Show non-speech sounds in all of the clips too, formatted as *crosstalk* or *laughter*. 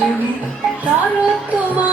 তুমি তার তোমার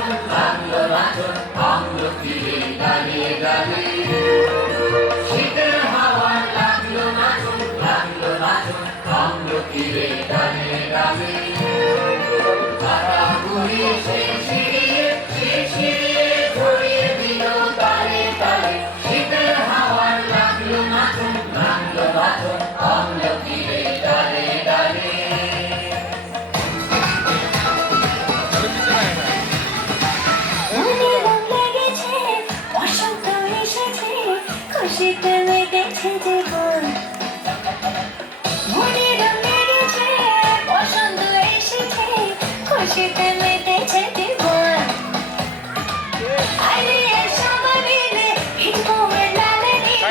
Thank *laughs* you. রেখে দেব মনের মেরেছে পছন্দ এসেছে খুশিতে মেতেছে জীবন আরে সবাই মিলে হিট করে নালে নিয়ে